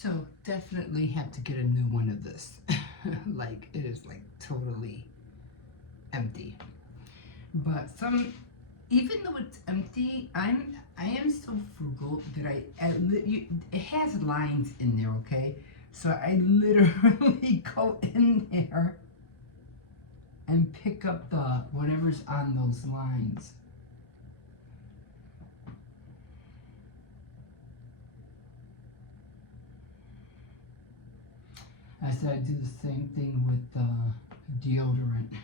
So definitely have to get a new one of this. Like it is like totally empty. But some, even though it's empty, I am so frugal that it has lines in there, okay? So I literally go in there and pick up the whatever's on those lines. I said I do the same thing with deodorant.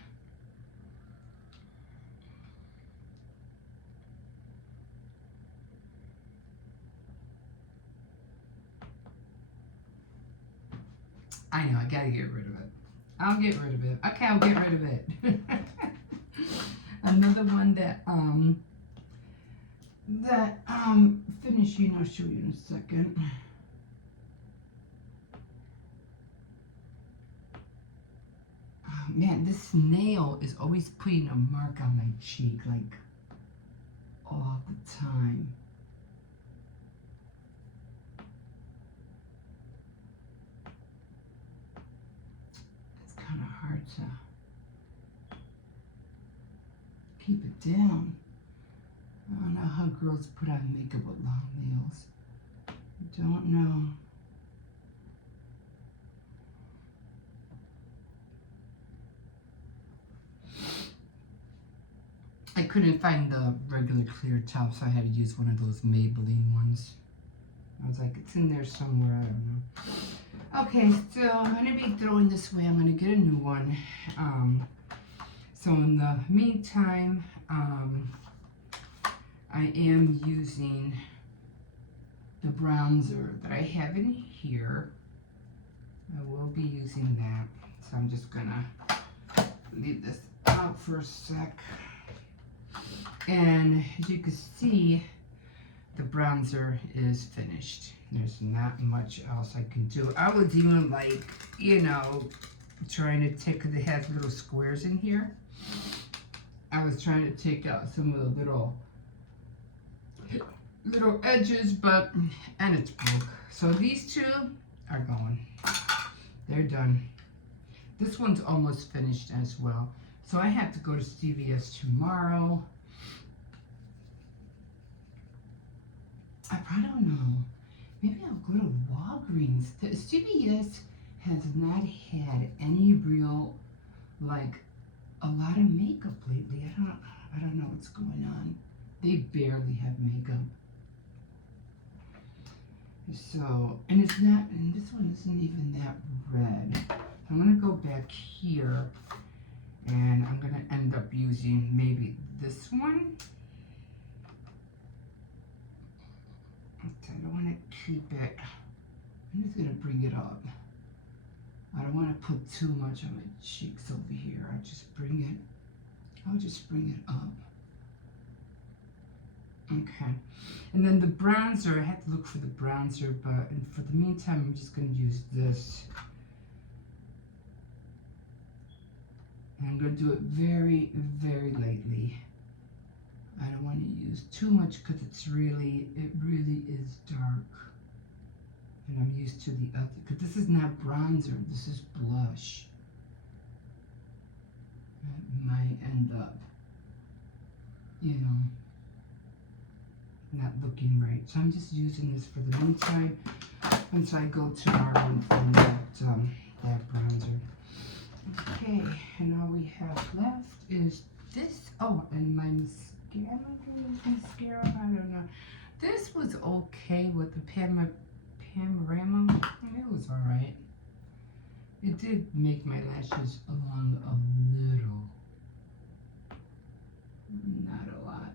I know, I gotta get rid of it. I'll get rid of it. Okay, I'll get rid of it. Another one that finishing, I'll show you in a second. Oh, man, this nail is always putting a mark on my cheek, like all the time. It's kind of hard to keep it down. I don't know how girls put on makeup with long nails. I don't know. I couldn't find the regular clear top, so I had to use one of those Maybelline ones. I was like, it's in there somewhere, I don't know. Okay, so I'm going to be throwing this away. I'm going to get a new one. So in the meantime, I am using the bronzer that I have in here. I will be using that. So I'm just going to leave this out for a sec. And as you can see, the bronzer is finished. There's not much else I can do. I was even like, you know, trying to take, because it has little squares in here. I was trying to take out some of the little edges, and it's broke. So these two are going. They're done. This one's almost finished as well. So I have to go to CVS tomorrow. I probably don't know. Maybe I'll go to Walgreens. The CVS has not had any real, like, a lot of makeup lately. I don't know what's going on. They barely have makeup. So, and it's not, and this one isn't even that red. I'm gonna go back here, and I'm gonna end up using maybe this one. I don't want to keep it. I'm just gonna bring it up. I don't want to put too much on my cheeks over here. I'll just bring it up. Okay. And then the bronzer, I had to look for the bronzer, but for the meantime, I'm just gonna use this. And I'm gonna do it very, very lightly. I don't want to use too much because it really is dark. And I'm used to the other, because this is not bronzer, this is blush. It might end up, you know, not looking right. So I'm just using this for the meantime until I go tomorrow and find that bronzer. Okay, and all we have left is this. Oh, and my mascara. I don't know. This was okay with the Panorama. It was alright. It did make my lashes along a little. Not a lot.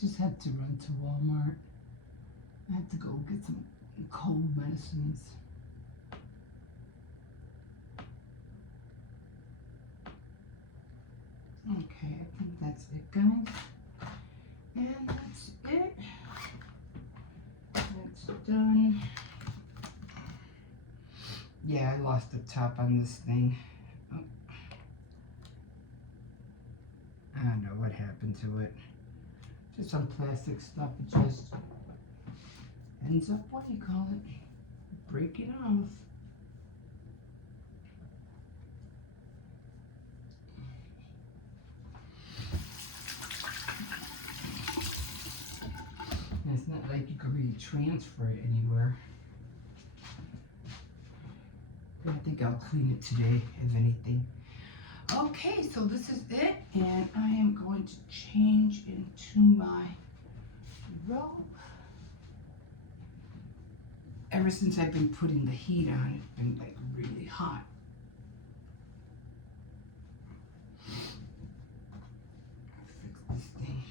just had to run to Walmart. I had to go get some cold medicines. Okay, I think that's it, guys. And that's it. That's done. Yeah, I lost the top on this thing. Oh. I don't know what happened to it. Just some plastic stuff. It just ends up, what do you call it? Breaking off. And it's not like you could really transfer it anywhere. I think I'll clean it today, if anything. Okay, so this is it, and I am going to change into my robe. Ever since I've been putting the heat on, it's been like really hot. Fix this thing.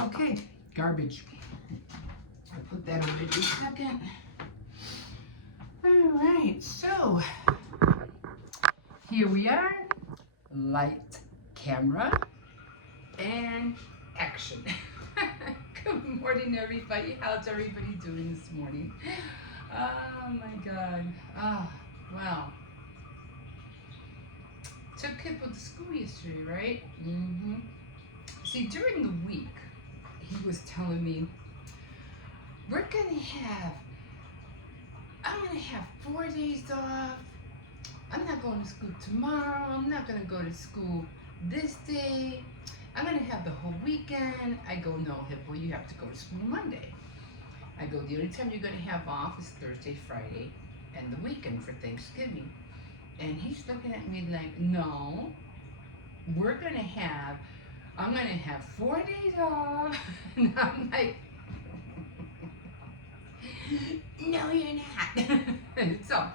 Okay, garbage. I'll put that away in a second. All right, so here we are. Light, camera, and action. Good morning, everybody. How's everybody doing this morning? Oh my God. Oh, wow. Took Kipple to school yesterday, right? Mm-hmm. See, during the week, he was telling me, I'm gonna have 4 days off. I'm not going to school tomorrow. I'm not gonna go to school this day. I'm gonna have the whole weekend. I go, no, Hippo, you have to go to school Monday. I go, the only time you're gonna have off is Thursday, Friday, and the weekend for Thanksgiving. And he's looking at me like, no, I'm gonna have 4 days off. And I'm like, no, you're not. So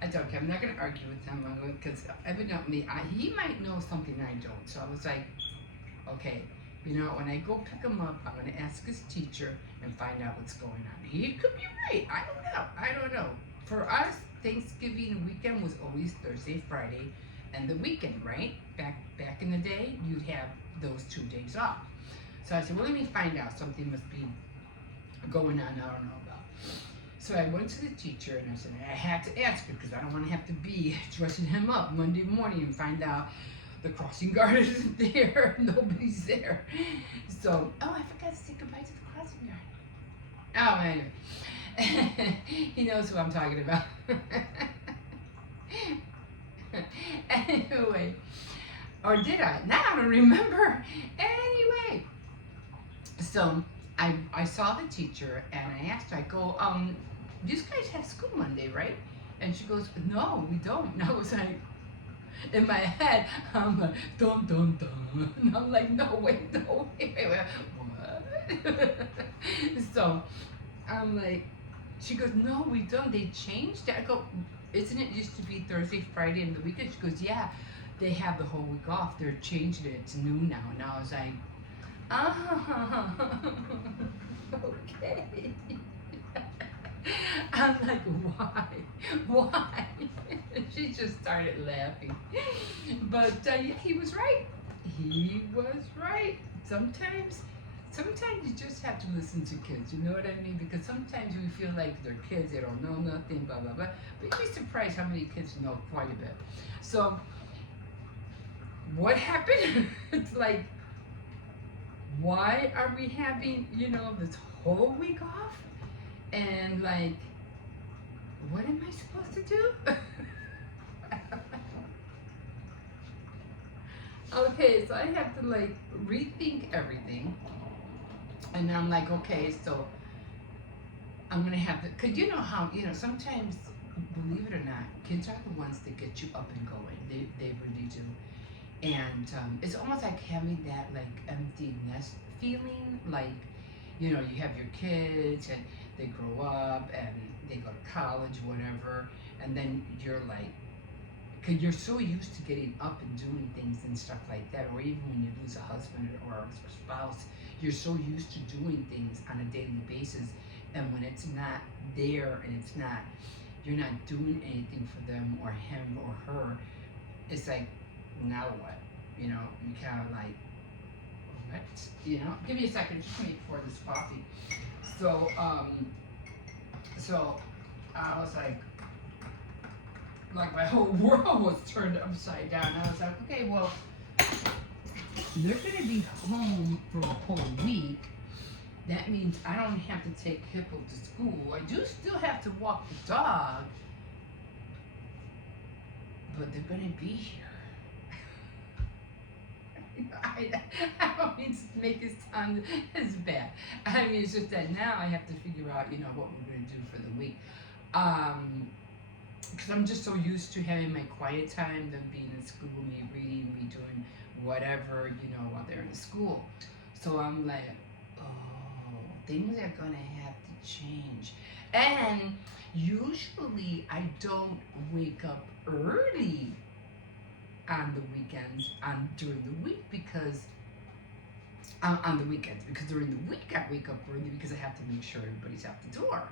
I told him I'm not gonna argue with him because evidently he might know something I don't. So I was like, okay, you know, when I go pick him up, I'm gonna ask his teacher and find out what's going on. He could be right. I don't know. For us, Thanksgiving weekend was always Thursday, Friday, and the weekend, right? Back in the day, you'd have those 2 days off. So I said, well, let me find out. Something must be going on I don't know about. So I went to the teacher and I said, I had to ask her because I don't want to have to be dressing him up Monday morning and find out the crossing guard isn't there, nobody's there. So, oh, I forgot to say goodbye to the crossing guard. Oh, anyway. He knows who I'm talking about. Anyway, or did I? Now I don't remember. Anyway, so I saw the teacher and I asked her, I go, you guys have school Monday, right? And she goes, no, we don't. And I was like, in my head, I'm like, dun dun dun. And I'm like, no, wait, what? So I'm like, she goes, no, we don't. They changed it. I go, isn't it used to be Thursday, Friday, and the weekend? She goes, yeah, they have the whole week off. They're changing it. It's new now. And I was like, okay. I'm like, why? She just started laughing. But yeah, he was right. He was right. Sometimes you just have to listen to kids. You know what I mean? Because sometimes we feel like they're kids, they don't know nothing, blah, blah, blah. But you'd be surprised how many kids know quite a bit. So what happened? It's like, why are we having, this whole week off? And like, what am I supposed to do? Okay, so I have to like rethink everything. And I'm like, okay, so I'm gonna have to, cause you know how, sometimes, believe it or not, kids are the ones that get you up and going. They really do. And it's almost like having that like empty nest feeling, like, you have your kids and they grow up and they go to college, whatever, and then you're like, because you're so used to getting up and doing things and stuff like that, or even when you lose a husband or a spouse, you're so used to doing things on a daily basis, and when it's not there and it's not, you're not doing anything for them or him or her, it's like, now what? You know, you kind of like, what? You know, give me a second, just wait for this coffee. So, so I was like my whole world was turned upside down. I was like, okay, well, they're gonna be home for a whole week. That means I don't have to take Hippo to school. I do still have to walk the dog, but they're gonna be here. I don't mean to make it sound as bad. I mean, it's just that now I have to figure out, you know, what we're gonna do for the week. Because I'm just so used to having my quiet time, them being in school, me reading, me doing whatever, you know, while they're in school. So I'm like, oh, things are gonna have to change. And usually I don't wake up early on the weekends, during the week, because on the weekends, because during the week I wake up early because I have to make sure everybody's out the door.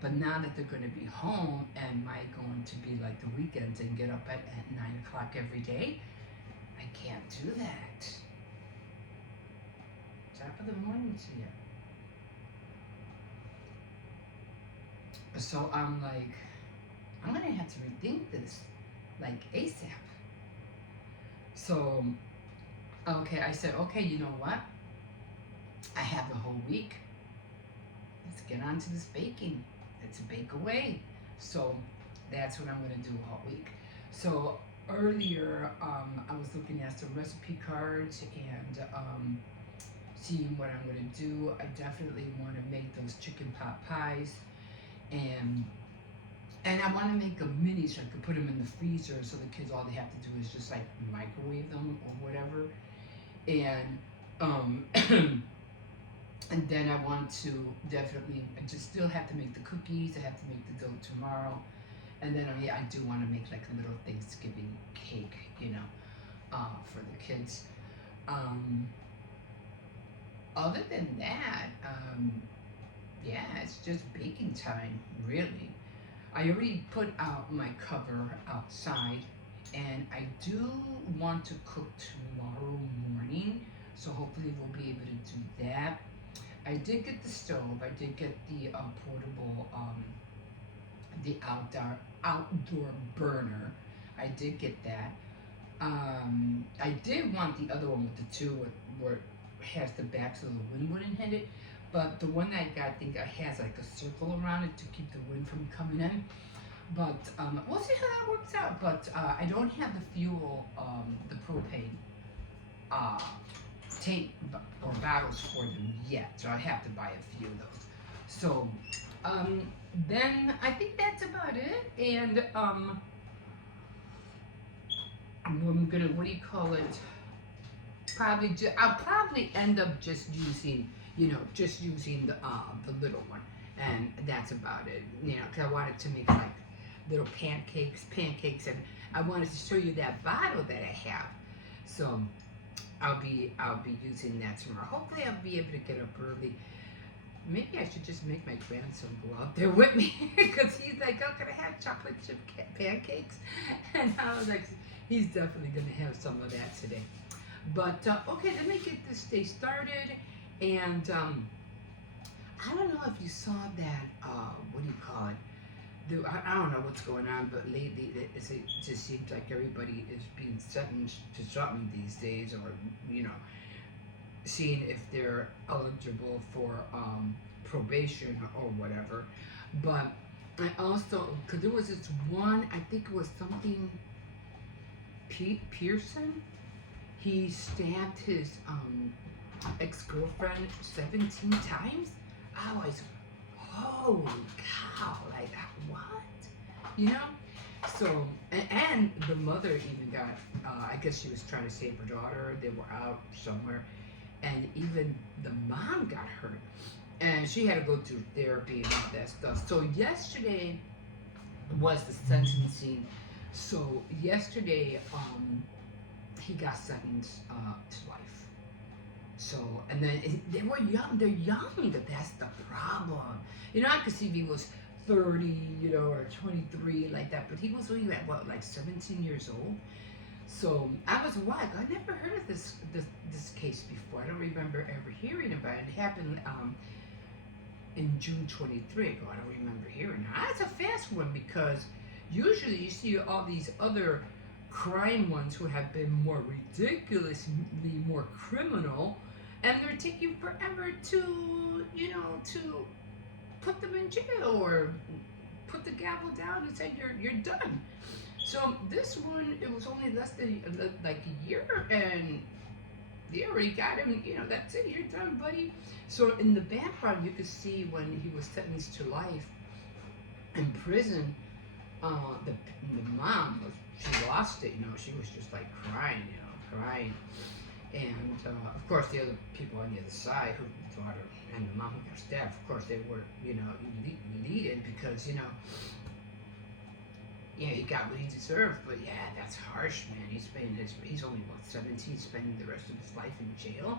But now that they're going to be home, am I going to be like the weekends and get up at 9 o'clock every day? I can't do that. Top of the morning to you. So I'm like, I'm going to have to rethink this, like ASAP. So, okay, I said, okay, you know what? I have the whole week. Let's get on to this baking. Let's bake away. So that's what I'm going to do all week. So earlier, I was looking at some recipe cards and seeing what I'm going to do. I definitely want to make those chicken pot pies, and I want to make a mini so I could put them in the freezer so the kids, all they have to do is just like microwave them or whatever. And and then I want to definitely, I just still have to make the cookies. I have to make the dough tomorrow. And then I do want to make like a little Thanksgiving cake, you know, for the kids. Other than that, yeah, it's just baking time, really. I already put out my cover outside, and I do want to cook tomorrow morning, so hopefully we'll be able to do that. I did get the stove. I did get the portable, the outdoor burner. I did get that. I did want the other one with the two where it has the back so the wind wouldn't hit it. But the one that I got, I think it has like a circle around it to keep the wind from coming in. But we'll see how that works out. But I don't have the fuel, the propane tank or bottles for them yet, so I have to buy a few of those. So then I think that's about it. And I'm gonna, what do you call it? I'll probably end up just using, you know, just using the little one, and that's about it. You know, because I wanted to make like little pancakes, and I wanted to show you that bottle that I have. So I'll be using that tomorrow. Hopefully I'll be able to get up early. Maybe I should just make my grandson go out there with me because he's like, oh, can I have chocolate chip pancakes? And I was like, he's definitely going to have some of that today. But, okay, let me get this day started. And I don't know if you saw that, what do you call it? I don't know what's going on, but lately it just seems like everybody is being sentenced to something these days, or, you know, seeing if they're eligible for probation or whatever. But I also, because there was this one, I think it was something, Pearson, he stabbed his ex-girlfriend 17 times. I was, holy cow, like, what? You know? So, and the mother even got, I guess she was trying to save her daughter. They were out somewhere, and even the mom got hurt. and she had to go through therapy and all that stuff. So yesterday was the sentencing. So yesterday, he got sentenced to life. So, and then they were young. They're young. That's the problem. You know, I could see if he was 30, you know, or 23 like that, but he was only at what, like 17 years old. So I was like, I never heard of this case before. I don't remember ever hearing about it. It happened in June 23. I don't remember hearing it. That's a fast one because usually you see all these other crime ones who have been more ridiculously more criminal, and they're taking forever to, you know, to put them in jail or put the gavel down and say you're done. So this one, it was only less than like a year, and they already got him. You know, that's it. You're done, buddy. So in the background, you could see when he was sentenced to life in prison. The mom was, she lost it. You know, she was just like crying. You know, crying. And of course, the other people on the other side, who the daughter and the mom who got stabbed, of course, they were, you know, elated because, you know, yeah, he got what he deserved. But yeah, that's harsh, man. He's only what, 17, spending the rest of his life in jail.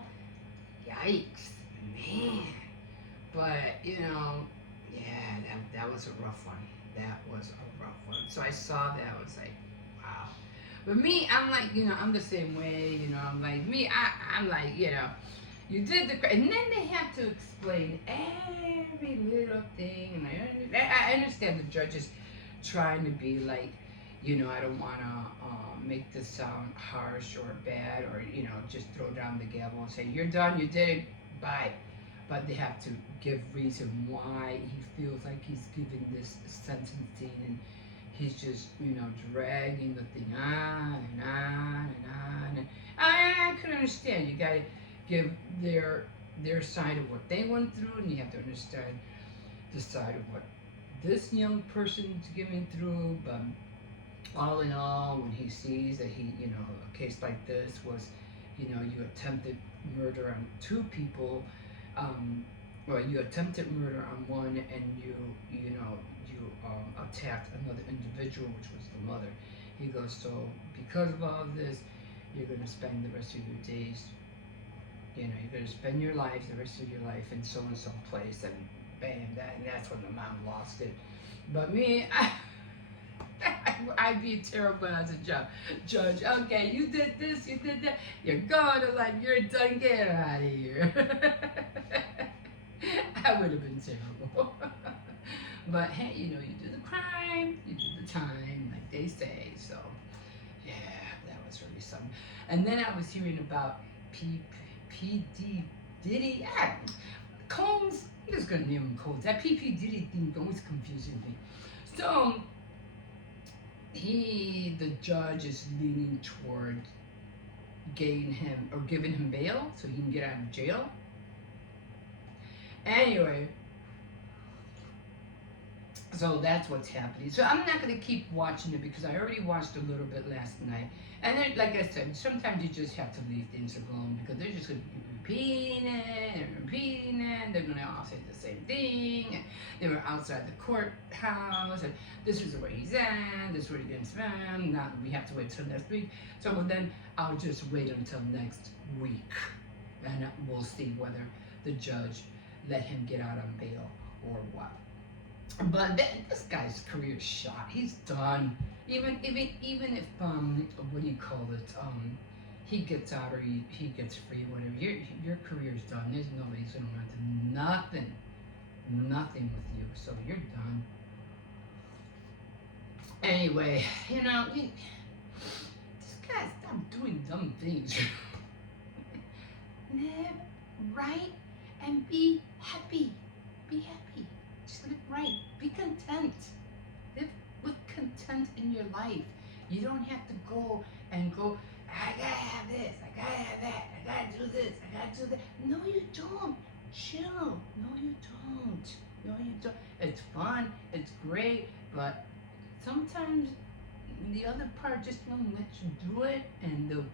Yikes, man. But you know, yeah, that was a rough one. That was a rough one. So I saw that, I was like, wow. But me, I'm like, you know, I'm the same way, you know, I'm like, I'm like, you know, you did and then they have to explain every little thing, and I understand the judges trying to be like, you know, I don't want to make this sound harsh or bad, or, you know, just throw down the gavel and say, you're done, you did it, bye. But they have to give reason why he feels like he's giving this sentencing, and he's just, you know, dragging the thing on and on and on. And I can understand. You got to give their side of what they went through, and you have to understand the side of what this young person's going through. But all in all, when he sees that he, you know, a case like this was, you know, you attempted murder on two people, or you attempted murder on one, and you attacked another individual, which was the mother. He goes, so because of all of this, you're going to spend the rest of your days, you know, you're going to spend your life, the rest of your life in so and so place, and bam, and that's when the mom lost it. But me, I'd be terrible as a judge. Okay, you did this, you did that. You're going to life. You're done. Get out of here. I would have been terrible. But hey, you know, you do the crime, you do the time, like they say. So yeah, that was really something. And then I was hearing about P. Diddy. Combs. I'm just gonna name him Combs. That P. Diddy thing always confusing me. So the judge is leaning toward getting him or giving him bail so he can get out of jail. Anyway, so that's what's happening. So I'm not going to keep watching it because I already watched a little bit last night. And then, like I said, sometimes you just have to leave things alone because they're just going to keep repeating it and repeating it. They're going to all say the same thing. And they were outside the courthouse, and this is where he's at, this is where he's going to spend. Now we have to wait till next week. So well, then I'll just wait until next week, and we'll see whether the judge let him get out on bail or what. But this guy's career is shot. He's done. Even if what do you call it? He gets out or he gets free, whatever. Your career's done. There's nobody's gonna want to nothing with you. So you're done. Anyway, you know, this guy, stop doing dumb things. Live right and be happy. Be happy. Just live right. Be content. Live with content in your life. You don't have to go, I gotta have this, I gotta have that, I gotta do this, I gotta do that. No, you don't. Chill. No, you don't. No, you don't. It's fun. It's great. But sometimes the other part just won't let you do it, and they'll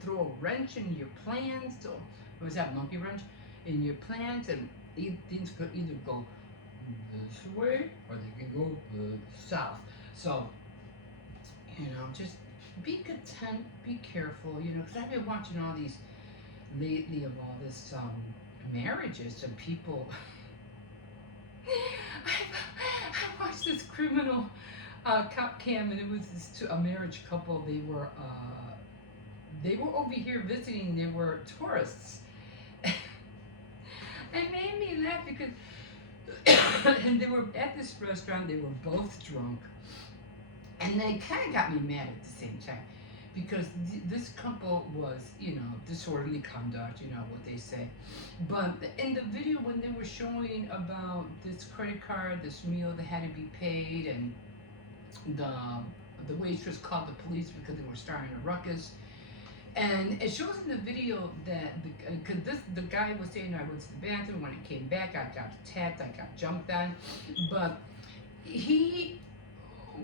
throw a wrench in your plans. So, what was that, monkey wrench? In your plans, and things could either go this way or they can go south. So, just be content, be careful, because I've been watching all these lately of all this marriages and people. I watched this criminal cop cam, and it was a marriage couple. They were over here visiting. They were tourists. It made me laugh because and they were at this restaurant. They were both drunk, and they kind of got me mad at the same time because this couple was, disorderly conduct, what they say. But in the video, when they were showing about this credit card, this meal that had to be paid, and the waitress called the police because they were starting a ruckus. And it shows in the video that the guy was saying, I went to the bathroom. When I came back, I got attacked, I got jumped on. But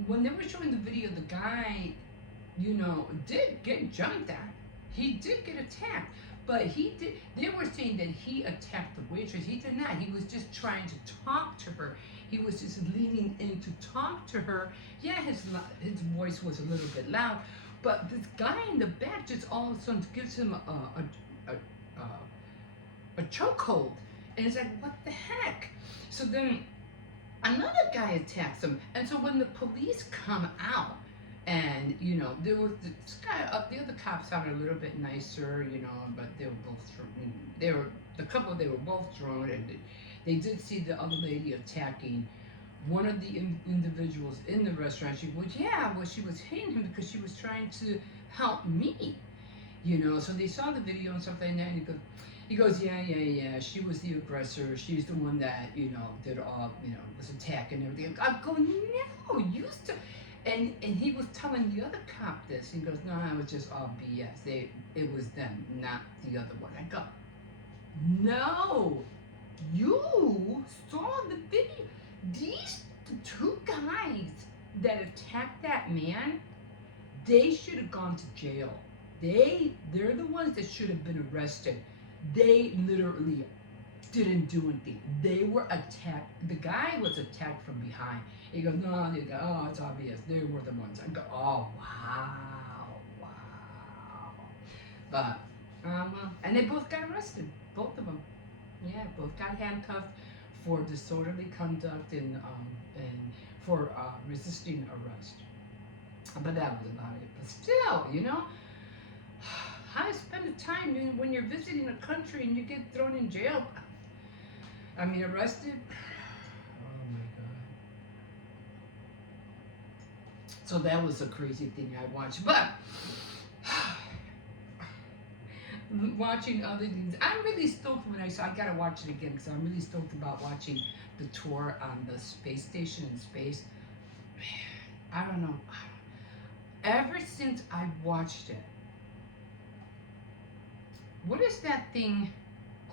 when they were showing the video, the guy, did get jumped on. He did get attacked. But they were saying that he attacked the waitress. He did not. He was just trying to talk to her. He was just leaning in to talk to her. Yeah, his voice was a little bit loud. But this guy in the back just all of a sudden gives him a chokehold. And it's like, what the heck? So then another guy attacks him. And so when the police come out, and, there was this guy, the other cop sounded a little bit nicer, but they were both, the couple, they were both drunk, and they did see the other lady attacking one of the individuals in the restaurant. She goes, she was hitting him because she was trying to help me, so they saw the video and stuff like that, and he goes, yeah, she was the aggressor, she's the one that, did all, was attacking and everything. I go, no, you still... And he was telling the other cop this. He goes, no, it was just all BS. It was them, not the other one. I go, no, you saw the video. These two guys that attacked that man, they should have gone to jail. They're the ones that should have been arrested. They literally didn't do anything. They were attacked. The guy was attacked from behind. He goes, no, they go, oh, it's obvious. They were the ones. I go, oh, wow. But, and they both got arrested. Both of them. Yeah, both got handcuffed for disorderly conduct and for resisting arrest. But that was about it. But still, how to spend the time when you're visiting a country and you get thrown in jail. I mean, arrested. Oh my God. So that was a crazy thing I watched. But watching other things, I'm really stoked when I gotta watch it again because I'm really stoked about watching the tour on the space station in space. I don't know. Ever since I watched it, what is that thing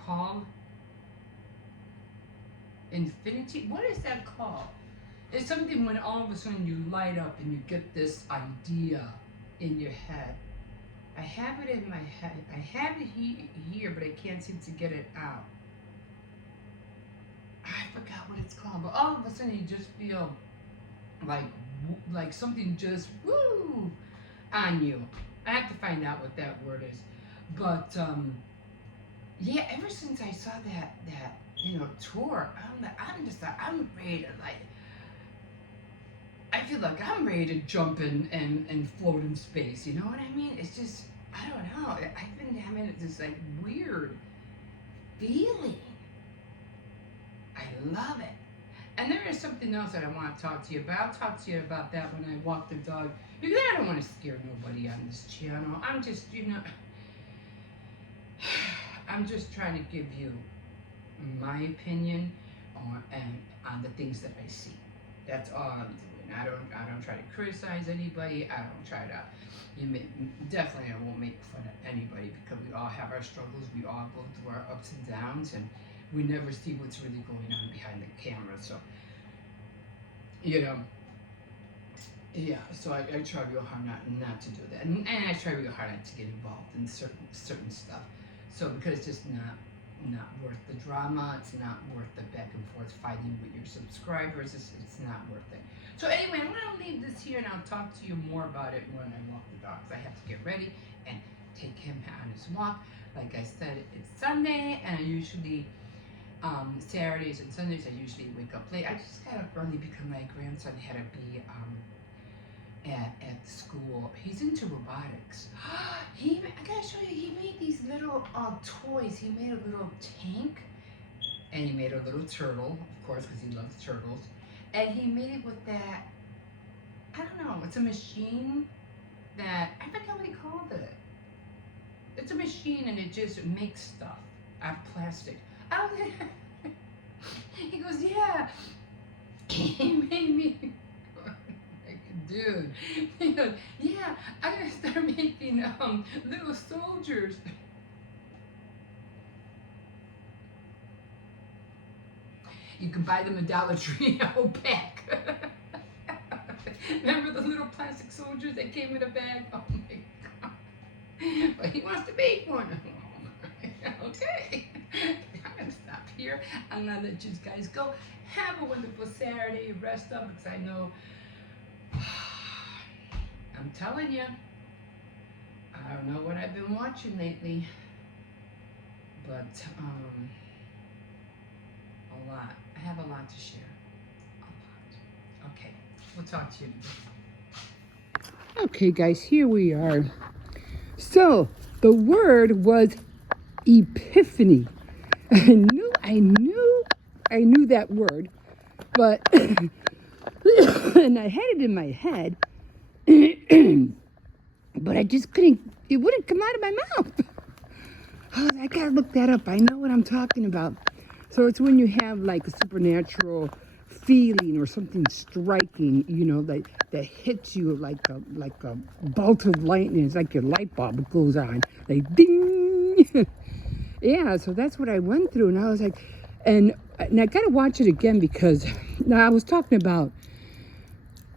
called? Infinity? What is that called? It's something when all of a sudden you light up and you get this idea in your head. I have it in my head. I have it here, but I can't seem to get it out. I forgot what it's called, but all of a sudden you just feel like something just woo on you. I have to find out what that word is. But yeah, ever since I saw that tour, I'm ready to I feel like I'm ready to jump and float in space, you know what I mean? It's just, I don't know, I've been having this weird feeling. I love it. And there is something else that I want to talk to you about. I'll talk to you about that when I walk the dog, because I don't want to scare nobody on this channel. I'm just, I'm just trying to give you my opinion on the things that I see. That's all I'm doing. I don't try to criticize anybody. I don't try to. Definitely, I won't make fun of anybody because we all have our struggles. We all go through our ups and downs, and we never see what's really going on behind the camera. So, yeah. So I try real hard not to do that, and I try real hard not to get involved in certain stuff. So because it's just not not worth the drama. It's not worth the back and forth fighting with your subscribers. It's not worth it. So anyway, I'm going to leave this here and I'll talk to you more about it when I walk the dogs. I have to get ready and take him on his walk. Like I said, it's Sunday and I usually, Saturdays and Sundays, I usually wake up late. I just got up early because my grandson had to be at school. He's into robotics. I gotta show you, he made these little toys. He made a little tank and he made a little turtle, of course, because he loves turtles. And he made it with that, I don't know, it's a machine that, I forgot what he called it. It's a machine and it just makes stuff out of plastic. He goes, yeah. He made me, dude. He goes, yeah, I'm gonna start making little soldiers. You can buy them at Dollar Tree, a whole pack. Remember the little plastic soldiers that came in a bag? Oh my God. But he wants to make one. Okay. I'm going to stop here. I'm going to let you guys go. Have a wonderful Saturday. Rest up because I know, I'm telling you, I don't know what I've been watching lately, but a lot. I have a lot to share. A lot. Okay. We'll talk to you today. Okay, guys, here we are. So, the word was epiphany. I knew that word, but and I had it in my head, but I just couldn't. It wouldn't come out of my mouth. Oh, I gotta look that up. I know what I'm talking about. So it's when you have like a supernatural feeling or something striking, you know, that hits you like a bolt of lightning. It's like your light bulb goes on, like ding. Yeah, so that's what I went through, and I was like, and I gotta watch it again because now I was talking about,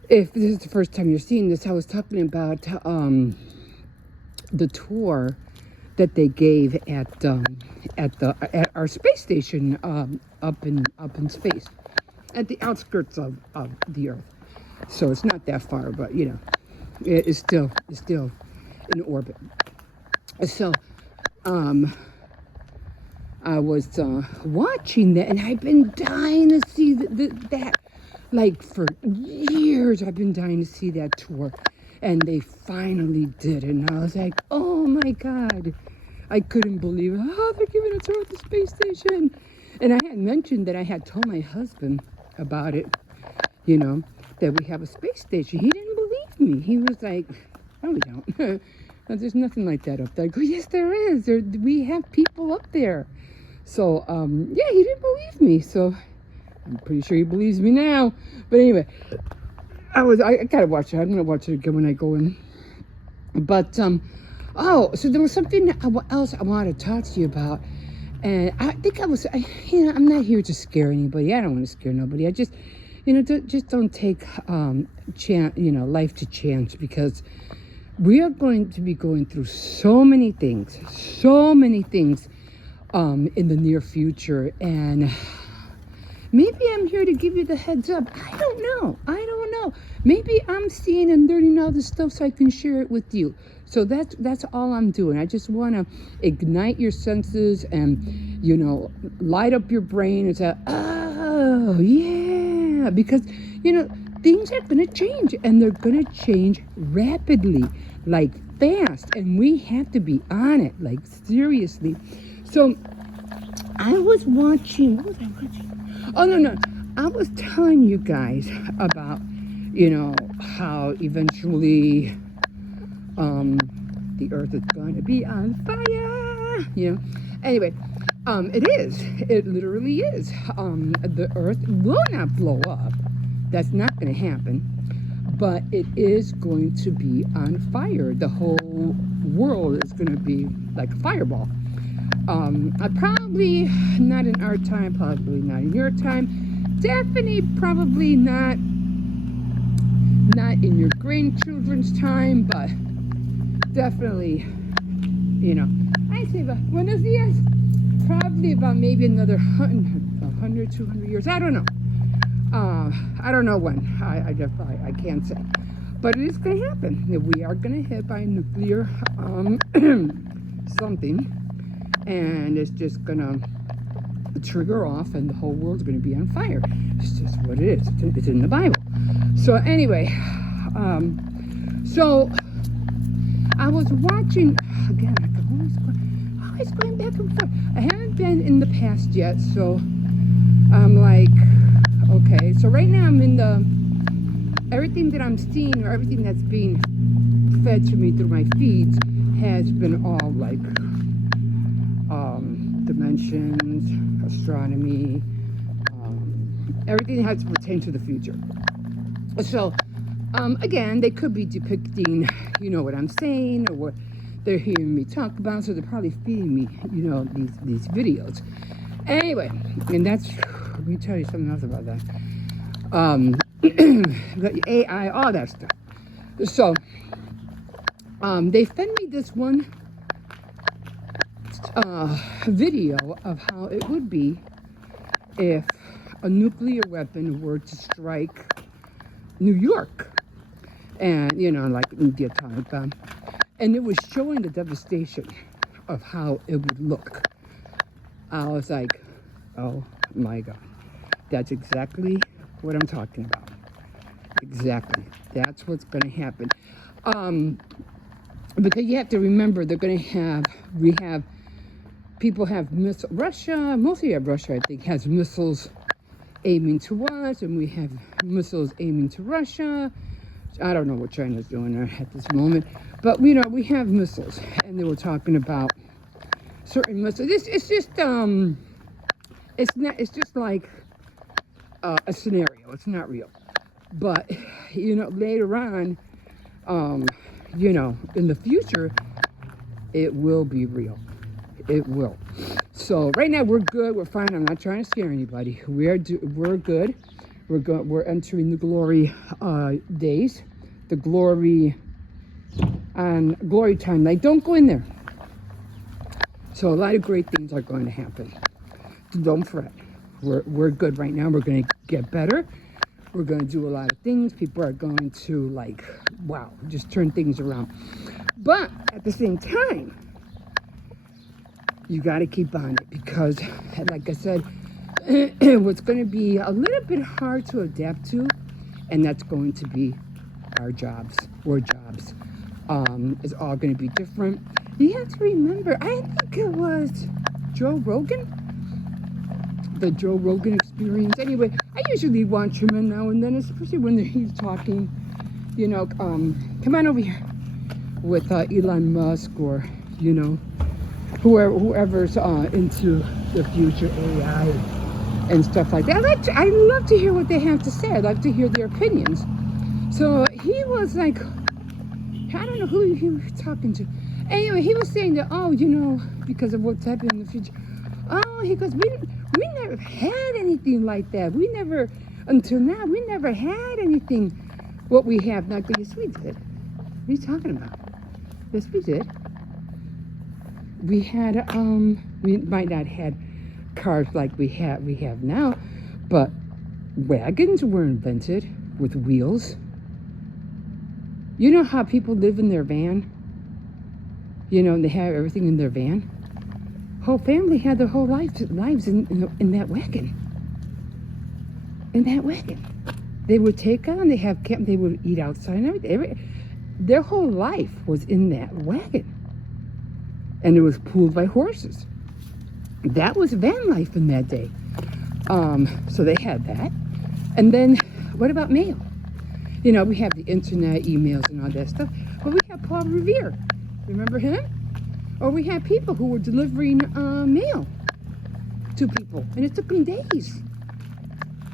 if this is the first time you're seeing this, I was talking about the tour that they gave at our space station up in space, at the outskirts of the Earth. So it's not that far, but you know, it's still in orbit. So I was watching that, and I've been dying to see that. Like for years, I've been dying to see that tour, and they finally did it. And I was like, oh my God. I couldn't believe it. Oh, they're giving a tour at the space station. And I had mentioned that I had told my husband about it, you know, that we have a space station. He didn't believe me. He was like, no, we don't. There's nothing like that up there. I go, yes, there is. We have people up there. So, yeah, he didn't believe me. So I'm pretty sure he believes me now. But anyway, I gotta watch it. I'm gonna watch it again when I go in. But, oh, so there was something else I wanted to talk to you about, and I think I'm not here to scare anybody. I don't want to scare nobody. I just, just don't take, life to chance, because we are going to be going through so many things in the near future, and maybe I'm here to give you the heads up. I don't know. Maybe I'm seeing and learning all this stuff so I can share it with you. So that's all I'm doing. I just want to ignite your senses and, light up your brain and say, oh, yeah. Because, things are going to change, and they're going to change rapidly, like fast. And we have to be on it, like seriously. So I was watching, what was I watching? Oh, no. I was telling you guys about, how eventually the earth is going to be on fire, Anyway, it literally is. The earth will not blow up. That's not going to happen. But it is going to be on fire. The whole world is going to be like a fireball. Probably not in our time, probably not in your time. Definitely probably not in your grandchildren's time, but definitely, I say, buenos días. probably about maybe another 100, 200 years. I don't know. I don't know when. I can't say. But it is going to happen. We are going to hit by nuclear something. And it's just going to trigger off and the whole world's going to be on fire. It's just what it is. It's in the Bible. So anyway, so I was watching, again, always going back and forth. I haven't been in the past yet, so I'm like, okay. So right now I'm in everything that I'm seeing or everything that's being fed to me through my feeds has been all like dimensions, astronomy, everything that has to pertain to the future. So, again, they could be depicting, you know what I'm saying, or what they're hearing me talk about, so they're probably feeding me, you know, these videos. Anyway, and that's, let me tell you something else about that. The AI, all that stuff. So, they fed me this one video of how it would be if a nuclear weapon were to strike New York, and you know, like the atomic bomb, and it was showing the devastation of how it would look. I was like, oh my God, that's exactly what I'm talking about. Exactly, that's what's going to happen. Because you have to remember, people have missiles. Russia, mostly Russia, I think, has missiles aiming to us, and we have missiles aiming to Russia. I don't know what China's doing there at this moment, but you know, we have missiles, and they were talking about certain missiles. It's just like a scenario. It's not real, but you know, later on, you know, in the future, it will be real. It will. So right now we're good. We're fine. I'm not trying to scare anybody. We're good. We're entering the glory days, the glory time. Like, don't go in there. So a lot of great things are going to happen. Don't fret. We're good right now. We're going to get better. We're going to do a lot of things. People are going to, like, wow, just turn things around. But at the same time, you got to keep on it, because, like I said, what's going to be a little bit hard to adapt to, and that's going to be our jobs. Jobs. It's all going to be different. You have to remember, I think it was Joe Rogan, the Joe Rogan Experience. Anyway, I usually watch him and now and then, especially when he's talking, you know, come on over here with Elon Musk, or, you know, whoever's into the future AI and stuff like that. I love to hear what they have to say. I like to hear their opinions. So he was like, I don't know who he was talking to. Anyway, he was saying that, oh, you know, because of what's happening in the future. Oh, he goes, we never had anything like that. Until now, we never had anything what we have now. Yes, we did. What are you talking about? Yes, we did. We had, we might not had cars like we have now, but wagons were invented with wheels. You know how people live in their van? You know, and they have everything in their van. Whole family had their whole lives in that wagon. In that wagon, they would take on. They would eat outside and everything. Their whole life was in that wagon, and it was pulled by horses. That was van life in that day. So they had that. And then, what about mail? You know, we have the internet, emails, and all that stuff. But we have Paul Revere. Remember him? Or we had people who were delivering mail to people, and it took them days.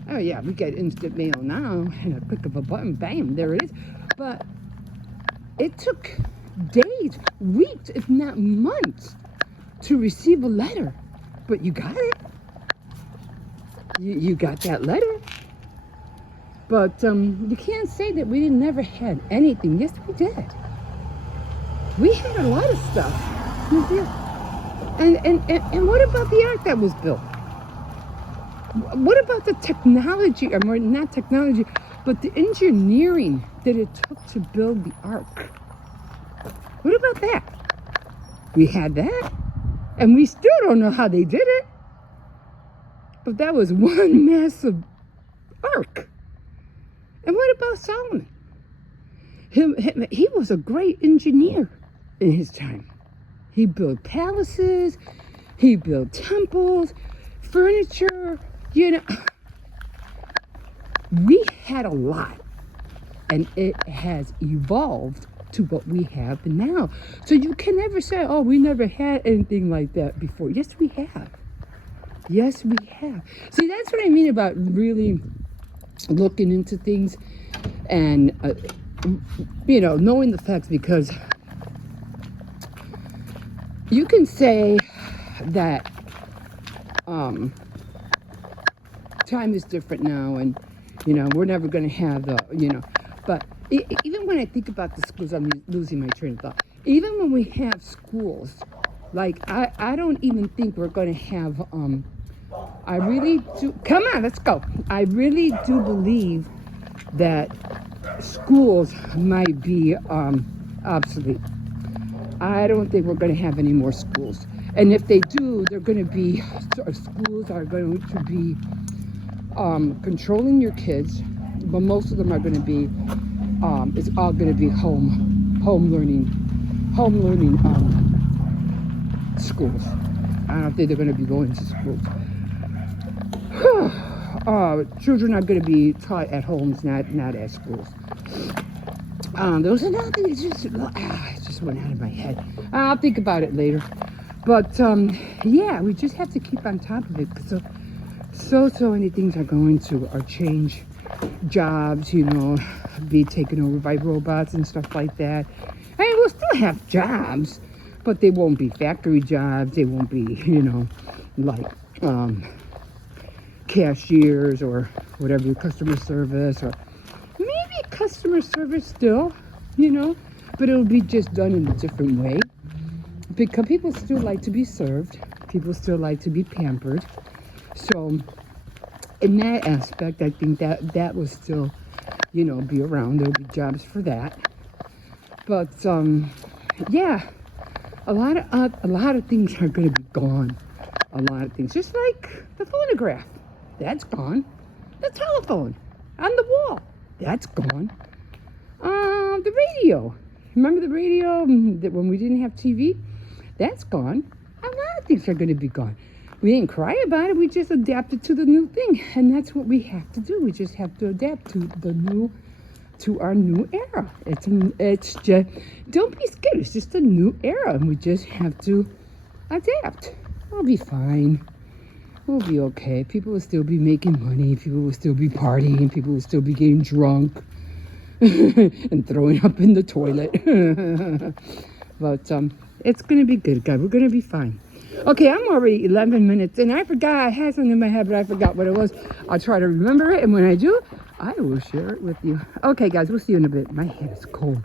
Oh yeah, we get instant mail now, and a click of a button, bam, there it is. But it took days, weeks, if not months, to receive a letter. But you got it. You got that letter. But you can't say that we never had anything. Yes, we did. We had a lot of stuff. And what about the ark that was built? What about the technology, or more, not technology, but the engineering that it took to build the ark? What about that? We had that, and we still don't know how they did it. But that was one massive ark. And what about Solomon? He was a great engineer in his time. He built palaces, he built temples, furniture, you know. We had a lot, and it has evolved to what we have now. So you can never say, oh, we never had anything like that before. Yes, we have. Yes, we have. See, that's what I mean about really looking into things and, knowing the facts, because you can say that time is different now, and we're never going to have the but even when I think about the schools, I'm losing my train of thought. Even when we have schools, like I don't even think we're going to have I really do, come on, let's go. I really do believe that schools might be obsolete. I don't think we're going to have any more schools. And if they do, they're going to be, schools are going to be controlling your kids, but most of them are going to be, it's all going to be home learning schools. I don't think they're going to be going to schools. Children are going to be taught at homes, not at schools. There was another thing, it just went out of my head. I'll think about it later. But yeah, we just have to keep on top of it. So many things are going to change. Jobs, be taken over by robots and stuff like that. I mean, we'll still have jobs, but they won't be factory jobs. They won't be, like cashiers or whatever, customer service, or maybe customer service still, but it'll be just done in a different way, because people still like to be served. People still like to be pampered. So in that aspect, I think that will still, be around. There'll be jobs for that. But yeah, a lot of things are going to be gone. A lot of things, just like the phonograph, that's gone. The telephone on the wall, that's gone. The radio. Remember the radio that when we didn't have TV? That's gone. A lot of things are going to be gone. We didn't cry about it. We just adapted to the new thing, and that's what we have to do. We just have to adapt to our new era. It's just, don't be scared. It's just a new era, and we just have to adapt. We'll be fine. We'll be okay. People will still be making money. People will still be partying. People will still be getting drunk and throwing up in the toilet. But it's going to be good, guys. We're going to be fine. Okay, I'm already 11 minutes, and I forgot. I had something in my head, but I forgot what it was. I'll try to remember it, and when I do, I will share it with you. Okay, guys, we'll see you in a bit. My head is cold.